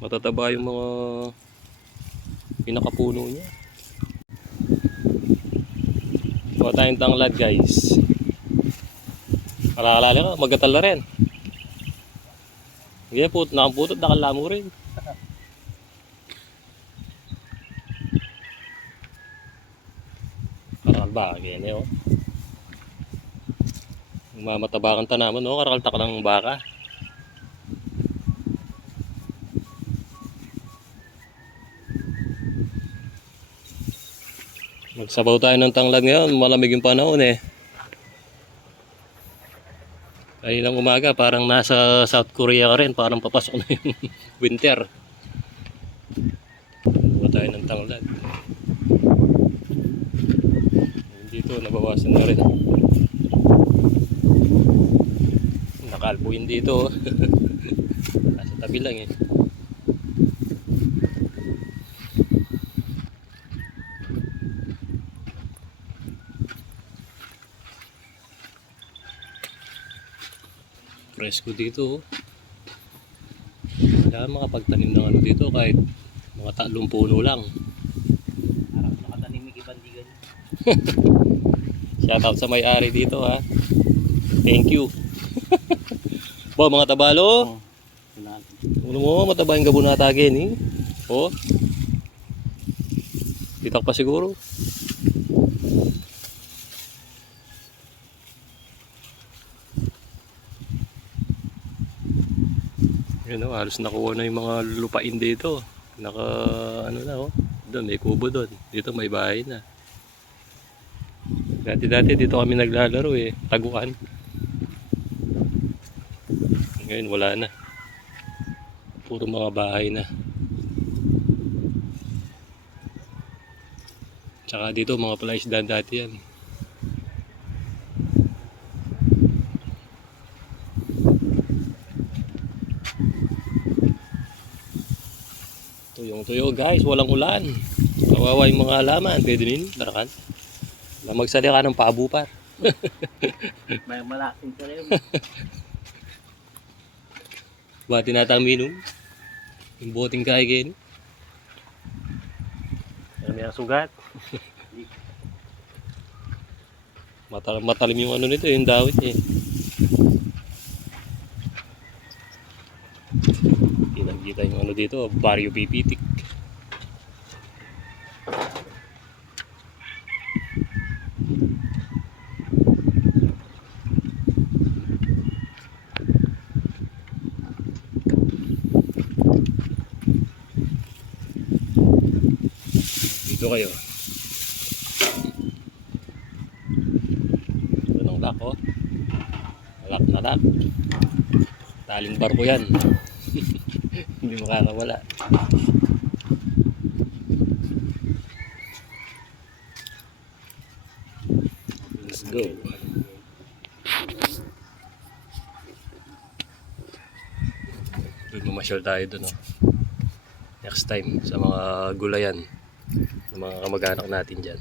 Matataba yung mga pinakapuno niya. Kuha tayong tanglad guys. Alakalala ka, magatal na rin. Hindi po, nakaputot, nakalamo rin. Karakal ganyan eh oh. Mamatabakan tanaman oh, karakaltak ng baka. Magsabaw tayo ng tanglad ngayon, malamig yung panahon eh. Kaninang umaga parang nasa South Korea ka rin, parang papasok na yung winter. Kuha tayo ng tanglad. Dito nabawasan na rin. Nakalbo yun dito. Nasa tabi lang eh. Presko dito. Wala makapagtanim ng ano dito kahit mga 3 puno lang. Harap nakatanim yung ibandigan. Shoutout sa may-ari dito ha. Thank you. Ba mga tabalo. Ano mo mataba yung gabunatagin eh. Oh. Titak pa siguro. Yun o, halos nakuha na yung mga lupain dito. Naka ano na oh. Doon may kubo doon. Dito may bahay na. Dati dito kami naglalaro eh. Taguan. Ngayon wala na. Puro mga bahay na. Tsaka dito mga palaisdaan dati yan. Tuyong-tuyo guys, walang ulan. Kawawa yung mga halaman. Pwede rin, tarakan. Magsali ka ng paabupar. May malaking pa rin. Ba tinataminum? Yung boting kaigin. May sugat. Matalim yung ano nito, yung dawit eh. Kita yung ano dito, Barrio Pipitik. Dito kayo. Ito ng lock oh. Lock na lock. Taling barko yan. Hindi makakawala. Let's go. Doon mamasyal tayo doon oh. Next time sa mga gulayan ng mga kamag-anak natin dyan.